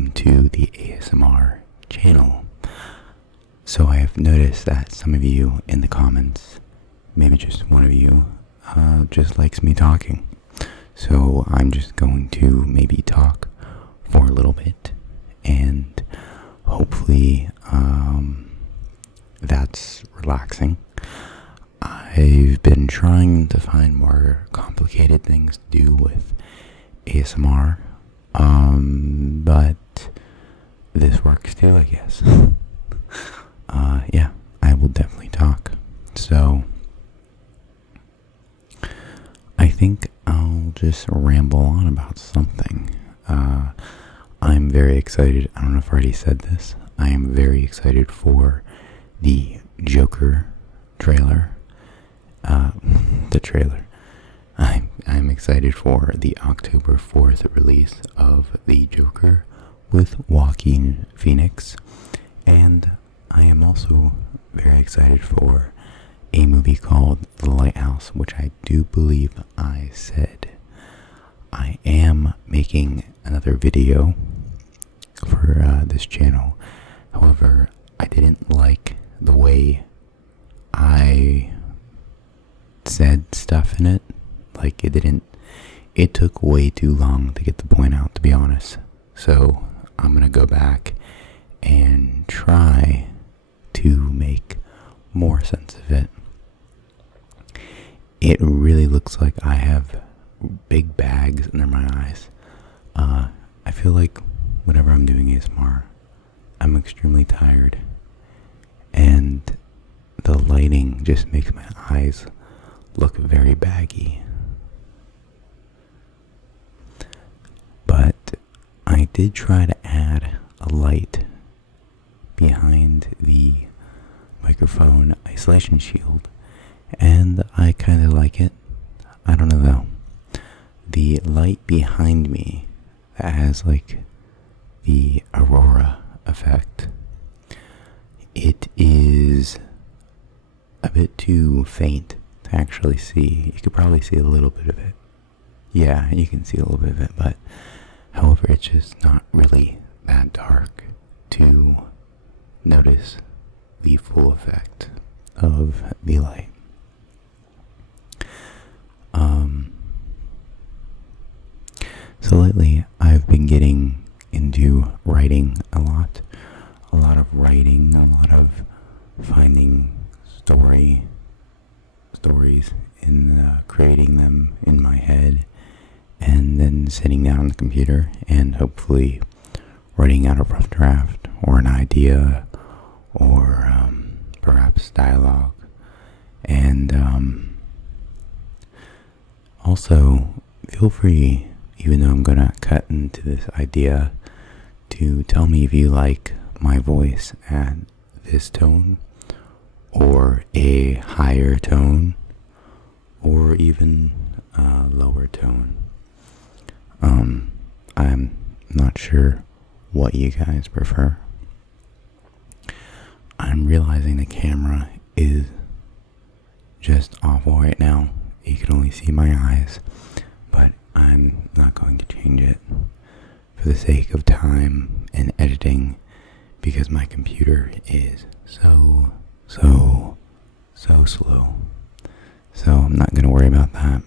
welcome to the ASMR channel. So I have noticed that some of you in the comments, maybe just one of you, just likes me talking. So I'm just going to maybe talk for a little bit, and hopefully that's relaxing. I've been trying to find more complicated things to do with ASMR, but this works too, I guess. Yeah, I will definitely talk. So I think I'll just ramble on about something. I'm very excited. I don't know if I already said this. I am very excited for the Joker trailer. The trailer. I'm excited for the October 4th release of the Joker with Joaquin Phoenix, and I am also very excited for a movie called The Lighthouse, which I do believe I said. I am making another video for this channel. However, I didn't like the way I said stuff in it. Like, it took way too long to get the point out, to be honest. So I'm gonna go back and try to make more sense of it. It really looks like I have big bags under my eyes. I feel like whenever I'm doing ASMR, I'm extremely tired, and the lighting just makes my eyes look very baggy. But I did try to add a light behind the microphone isolation shield, and I kind of like it. I don't know though. The light behind me that has like the aurora effect, it is a bit too faint to actually see. You could probably see a little bit of it. Yeah, you can see a little bit of it, but however, it's just not really that dark to notice the full effect of the light. So lately I've been getting into writing a lot of writing, a lot of finding stories and creating them in my head, and then sitting down on the computer and hopefully writing out a rough draft or an idea or perhaps dialogue. And also feel free, even though I'm gonna cut into this idea, to tell me if you like my voice at this tone or a higher tone or even a lower tone. I'm not sure what you guys prefer. I'm realizing the camera is just awful right now. You can only see my eyes, but I'm not going to change it for the sake of time and editing, because my computer is so slow. So I'm not going to worry about that.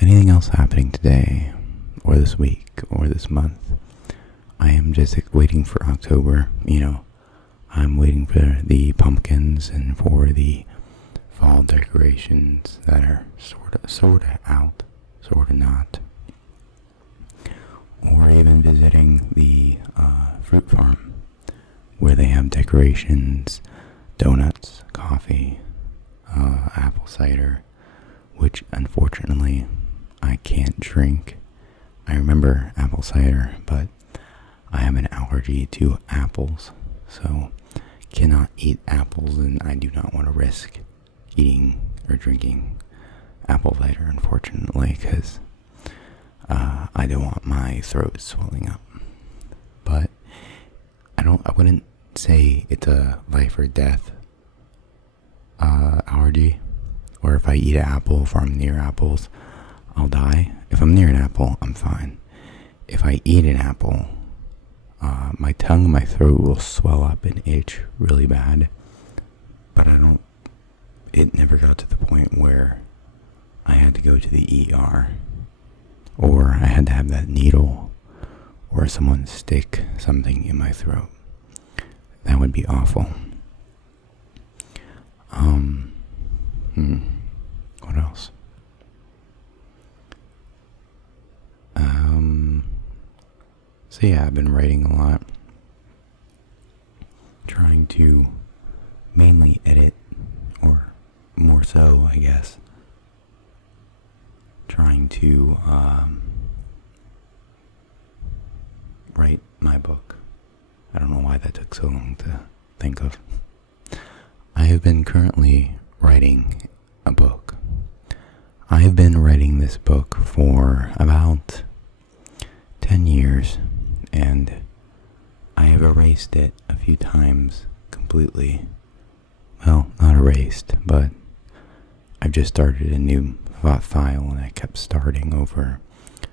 Anything else happening today or this week or this month? I am just waiting for October. I'm waiting for the pumpkins and for the fall decorations that are sorta out, sorta not. Or even visiting the fruit farm where they have decorations, donuts, coffee, apple cider, which unfortunately I can't drink. I remember apple cider, but I have an allergy to apples, so cannot eat apples, and I do not want to risk eating or drinking apple cider, unfortunately, because I don't want my throat swelling up. But I wouldn't say it's a life or death allergy, or if I eat an apple, if I'm near apples, I'll die. If I'm near an apple, I'm fine. if I eat an apple, my tongue and my throat will swell up and itch really bad. But it never got to the point where I had to go to the ER, or I had to have that needle, or someone stick something in my throat. That would be awful. What else? So yeah, I've been writing a lot. Trying to mainly edit, or more so, I guess. Trying to write my book. I don't know why that took so long to think of. I have been currently writing a book. I have been writing this book for about 10 years, and I have erased it a few times completely. Well, not erased, but I've just started a new file, and I kept starting over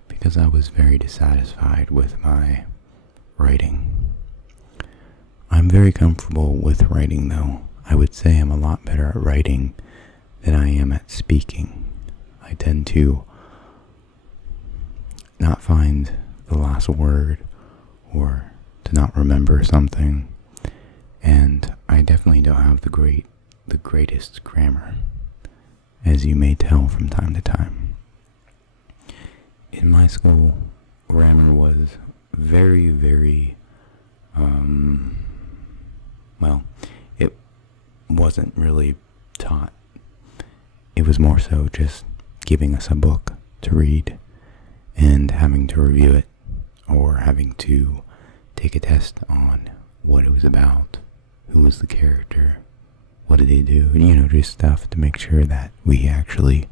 because I was very dissatisfied with my writing. I'm very comfortable with writing, though. I would say I'm a lot better at writing than I am at speaking. I tend to not find the last word, or to not remember something, and I definitely don't have the greatest grammar, as you may tell from time to time. In my school, grammar was very, very, it wasn't really taught. It was more so just giving us a book to read and having to review it, or having to take a test on what it was about, who was the character, what did they do, just stuff to make sure that we actually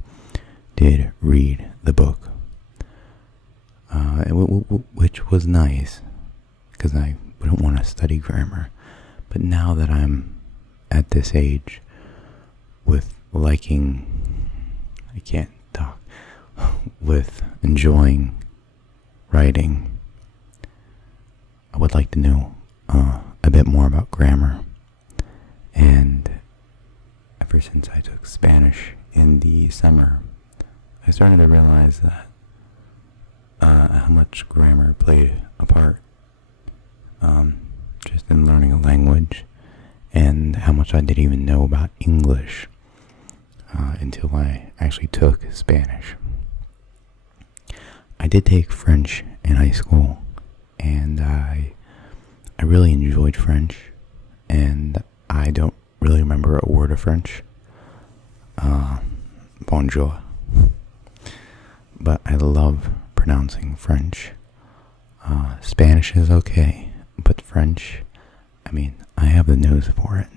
did read the book. Which was nice, because I wouldn't want to study grammar. But now that I'm at this age, with with enjoying writing, I would like to know a bit more about grammar. And ever since I took Spanish in the summer, I started to realize that how much grammar played a part just in learning a language, and how much I didn't even know about English until I actually took Spanish. I did take French in high school, and I really enjoyed French, and I don't really remember a word of French. Bonjour. But I love pronouncing French. Spanish is okay, but French, I have the nose for it.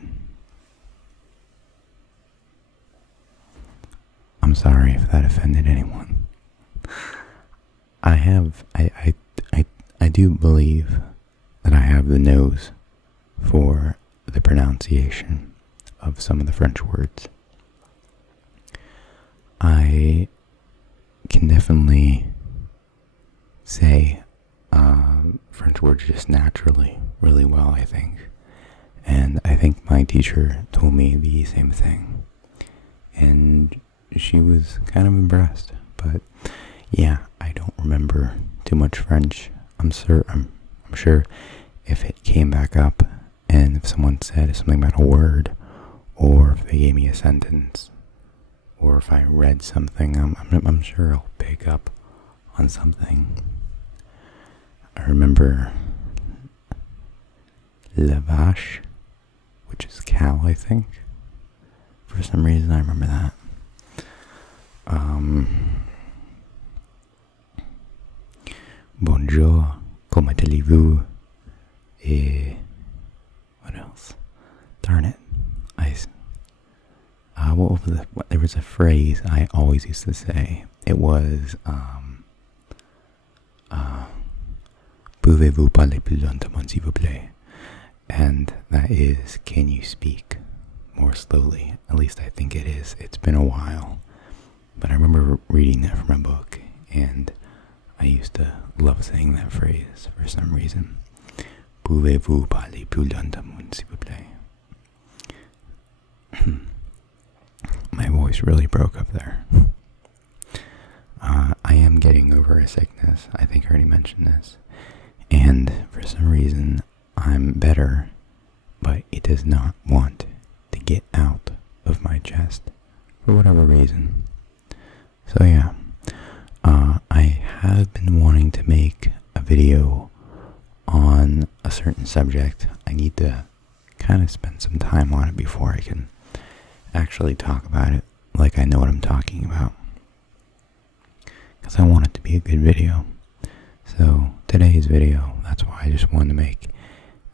I'm sorry if that offended anyone. I do believe that I have the nose for the pronunciation of some of the French words. I can definitely say French words just naturally really well, I think. And I think my teacher told me the same thing. And she was kind of impressed. But yeah, I don't remember too much French. I'm sure if it came back up, and if someone said something about a word, or if they gave me a sentence, or if I read something, I'm sure I'll pick up on something. I remember la vache, which is cow, I think. For some reason, I remember that. Bonjour, comment allez-vous? What else? Darn it. There was a phrase I always used to say. It was, pouvez-vous parler plus lentement, s'il vous plaît? And that is, can you speak more slowly? At least I think it is. It's been a while. But I remember reading that from a book, and I used to love saying that phrase for some reason. Pouvez-vous parler plus lentement, s'il vous plaît? My voice really broke up there. I am getting over a sickness. I think I already mentioned this. And for some reason, I'm better, but it does not want to get out of my chest for whatever reason. So yeah, I have been wanting to make a video on a certain subject. I need to kind of spend some time on it before I can actually talk about it like I know what I'm talking about, because I want it to be a good video. So today's video, that's why I just wanted to make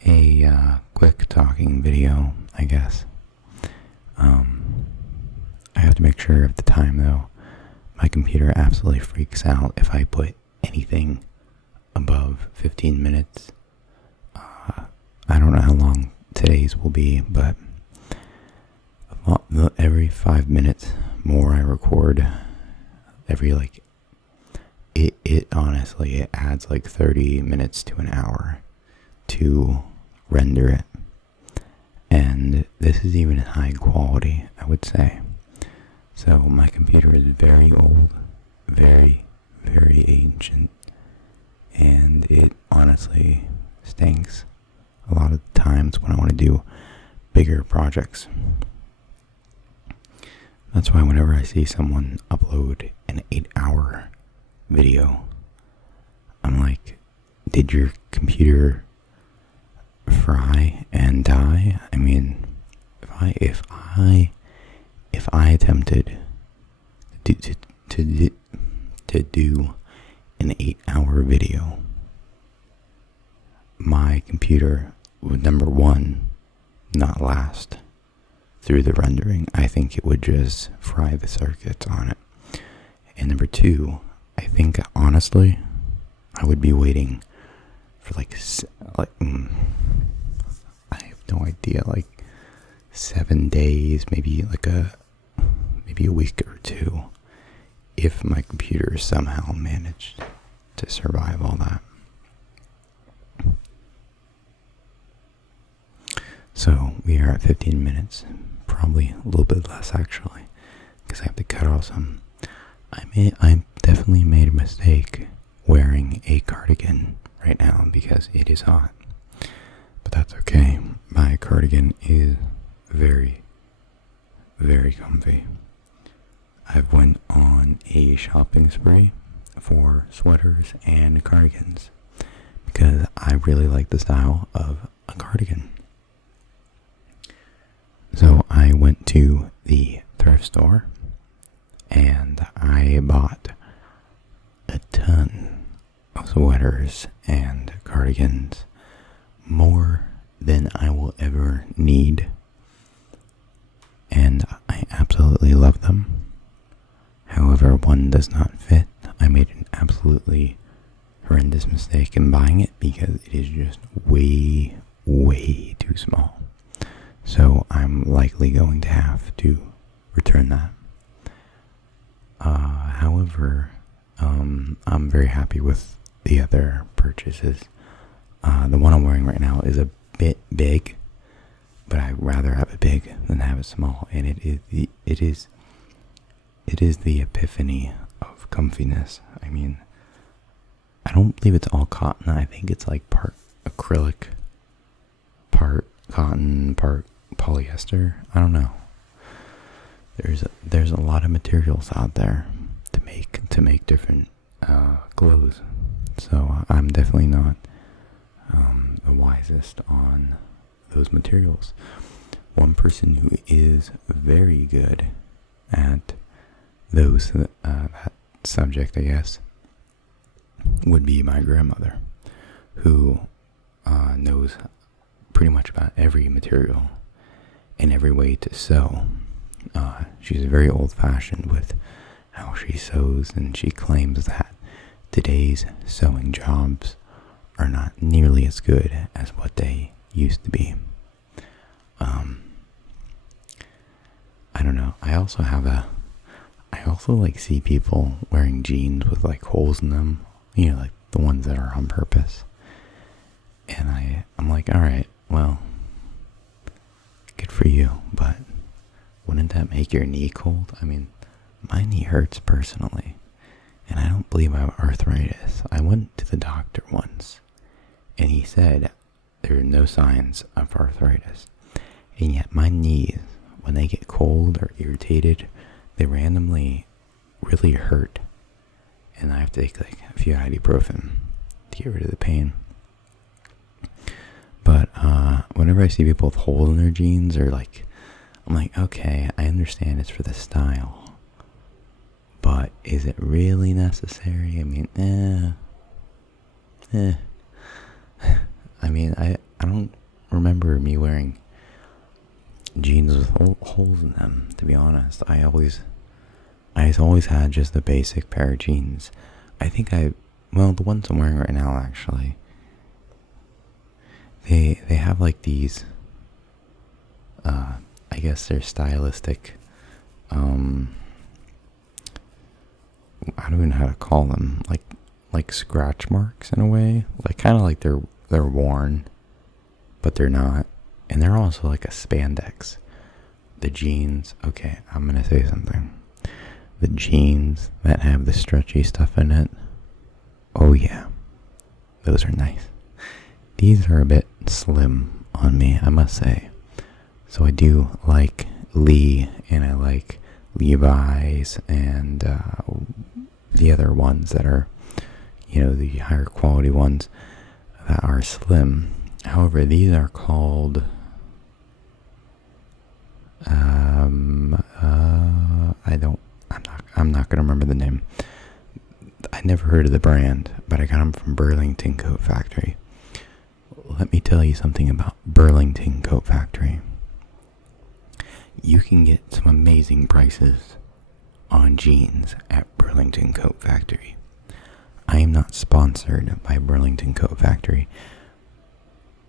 a quick talking video, I guess. I have to make sure of the time though. My computer absolutely freaks out if I put anything above 15 minutes. I don't know how long today's will be, but every 5 minutes more I record, it honestly, it adds like 30 minutes to an hour to render it. And this is even high quality, I would say. So my computer is very old, very, very ancient, and it honestly stinks a lot of the times when I want to do bigger projects. That's why whenever I see someone upload an 8-hour video, I'm like, did your computer fry and die? I mean, if I attempted to do an 8-hour video, my computer would, number one, not last through the rendering. I think it would just fry the circuits on it. And number two, I think honestly, I would be waiting for I have no idea, like 7 days, maybe a week or two, if my computer somehow managed to survive all that. So we are at 15 minutes, probably a little bit less actually, because I have to cut off some. I definitely made a mistake wearing a cardigan right now because it is hot, but that's okay. My cardigan is very, very comfy. I've went on a shopping spree for sweaters and cardigans because I really like the style of a cardigan. So I went to the thrift store and I bought a ton of sweaters and cardigans, more than I will ever need, and I absolutely love them. However, one does not fit. I made an absolutely horrendous mistake in buying it because it is just way, way too small. So I'm likely going to have to return that. However, I'm very happy with the other purchases. The one I'm wearing right now is a bit big, but I'd rather have it big than have it small. And it is the epiphany of comfiness. I mean, I don't believe it's all cotton. I think it's like part acrylic, part cotton, part polyester. I don't know. There's a lot of materials out there to make different clothes. So I'm definitely not the wisest on those materials. One person who is very good at that subject, I guess, would be my grandmother, who knows pretty much about every material and every way to sew. She's very old-fashioned with how she sews, and she claims that today's sewing jobs are not nearly as good as what they used to be. I don't know. I also like see people wearing jeans with like holes in them like the ones that are on purpose. And I'm like, all right, well, good for you, but wouldn't that make your knee cold? I mean, my knee hurts personally, and I don't believe I have arthritis. I went to the doctor once, and he said there are no signs of arthritis. And yet my knees, when they get cold or irritated, they randomly really hurt. And I have to take like a few ibuprofen to get rid of the pain. But whenever I see people with holes in their jeans, or like, I'm like, okay, I understand it's for the style, but is it really necessary? I mean, I mean, I don't remember me wearing jeans with holes in them, to be honest. I always had just the basic pair of jeans. I think the ones I'm wearing right now, actually, they have like these, I guess they're stylistic, I don't even know how to call them, like scratch marks in a way, like kind of like they're worn, but they're not, and they're also like a spandex. The jeans, okay, I'm gonna say something. The jeans that have the stretchy stuff in it, oh yeah, those are nice. These are a bit slim on me, I must say. So I do like Lee, and I like Levi's, and the other ones that are, the higher quality ones that are slim. However, these are called, I'm not going to remember the name. I never heard of the brand, but I got them from Burlington Coat Factory. Let me tell you something about Burlington Coat Factory. You can get some amazing prices on jeans at Burlington Coat Factory. I am not sponsored by Burlington Coat Factory,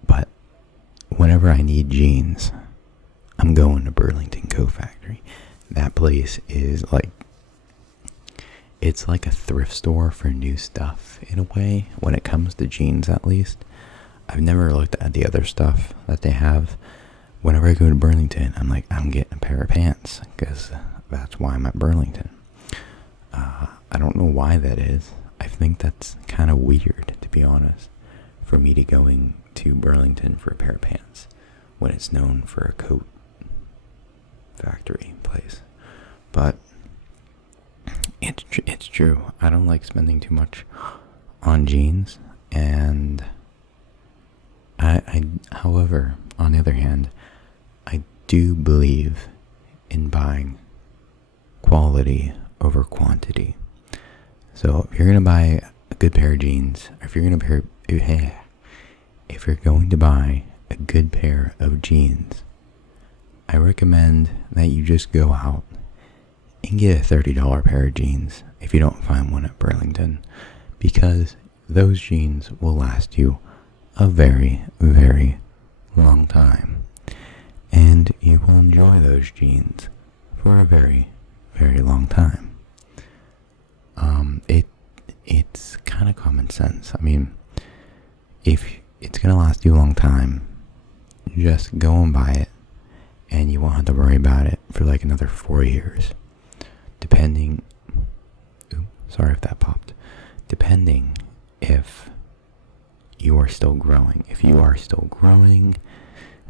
but whenever I need jeans, I'm going to Burlington Coat Factory. That place is it's like a thrift store for new stuff in a way, when it comes to jeans at least. I've never looked at the other stuff that they have. Whenever I go to Burlington, I'm like, I'm getting a pair of pants, because that's why I'm at Burlington. I don't know why that is. I think that's kind of weird, to be honest, for me to going to Burlington for a pair of pants when it's known for a coat factory place. But it's true. I don't like spending too much on jeans, and however, on the other hand, I do believe in buying quality over quantity. So if you're gonna buy a good pair of jeans, or if you're going to buy a good pair of jeans, I recommend that you just go out and get a $30 pair of jeans if you don't find one at Burlington, because those jeans will last you a very, very long time, and you will enjoy those jeans for a very, very long time. It's kind of common sense. I mean, if it's gonna last you a long time, just go and buy it, and you won't have to worry about it for like another 4 years, depending. Sorry if that popped. Depending if you are still growing. If you are still growing,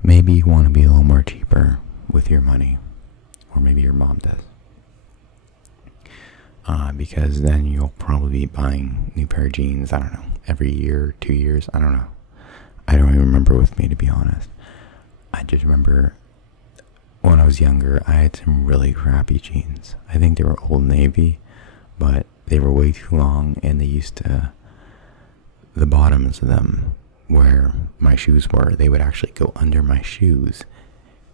maybe you want to be a little more cheaper with your money, or maybe your mom does. Because then you'll probably be buying new pair of jeans, I don't know, every year, 2 years, I don't know. I don't even remember with me, to be honest. I just remember when I was younger, I had some really crappy jeans. I think they were Old Navy, but they were way too long, and they used to, the bottoms of them, where my shoes were, they would actually go under my shoes,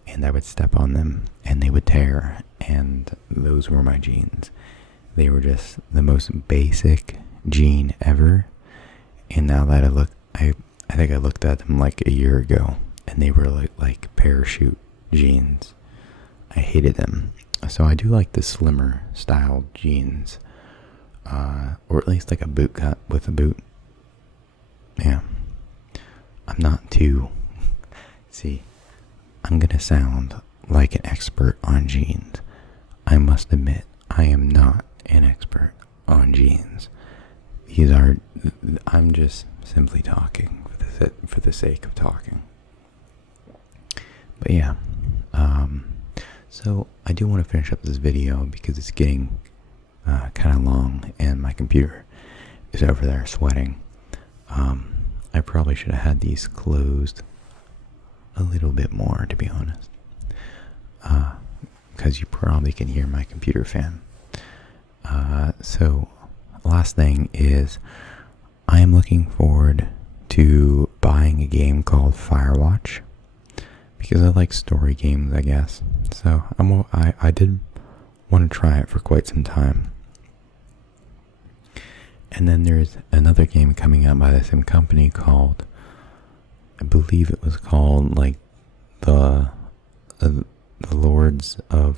and I would step on them, and they would tear, and those were my jeans. They were just the most basic jean ever, and now that I think I looked at them like a year ago, and they were like parachute jeans. I hated them. So I do like the slimmer style jeans. or at least like a boot cut with a boot. Yeah, I'm not too, see, I'm gonna sound like an expert on jeans. I must admit, I am not an expert on jeans. I'm just simply talking for the sake of talking. But yeah, so I do want to finish up this video because it's getting kind of long and my computer is over there sweating. I probably should have had these closed a little bit more, to be honest, because you probably can hear my computer fan. So last thing is, I am looking forward to buying a game called Firewatch because I like story games, I guess. So I did want to try it for quite some time. And then there's another game coming out by the same company called, I believe it was called like the Lords of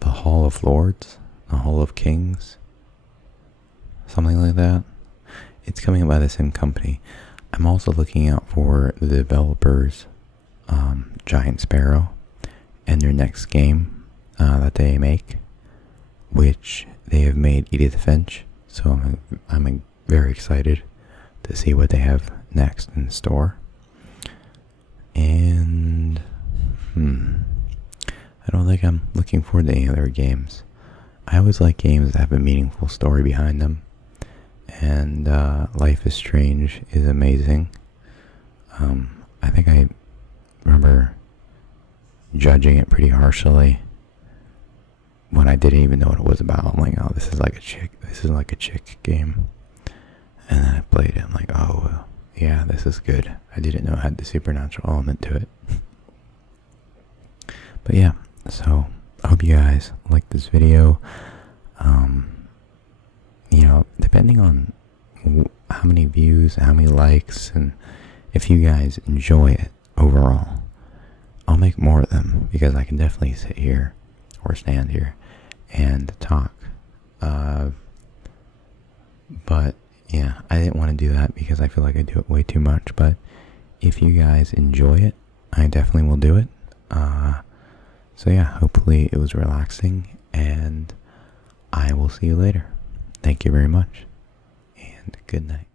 the Hall of Lords, the Hall of Kings, something like that. It's coming out by the same company. I'm also looking out for the developers, Giant Sparrow, and their next game that they make, which they have made Edith Finch. So I'm very excited to see what they have next in store. And I don't think I'm looking forward to any other games. I always like games that have a meaningful story behind them. And Life is Strange is amazing. I think I remember judging it pretty harshly when I didn't even know what it was about. I'm like, oh, this is like a chick game. And then I played it, I'm like, oh, yeah, this is good. I didn't know it had the supernatural element to it. But yeah, so I hope you guys like this video. Depending on how many views, how many likes, and if you guys enjoy it overall, I'll make more of them, because I can definitely sit here or stand here and talk. But yeah, I didn't want to do that because I feel like I do it way too much. But if you guys enjoy it, I definitely will do it. So yeah, hopefully it was relaxing, and I will see you later. Thank you very much, and good night.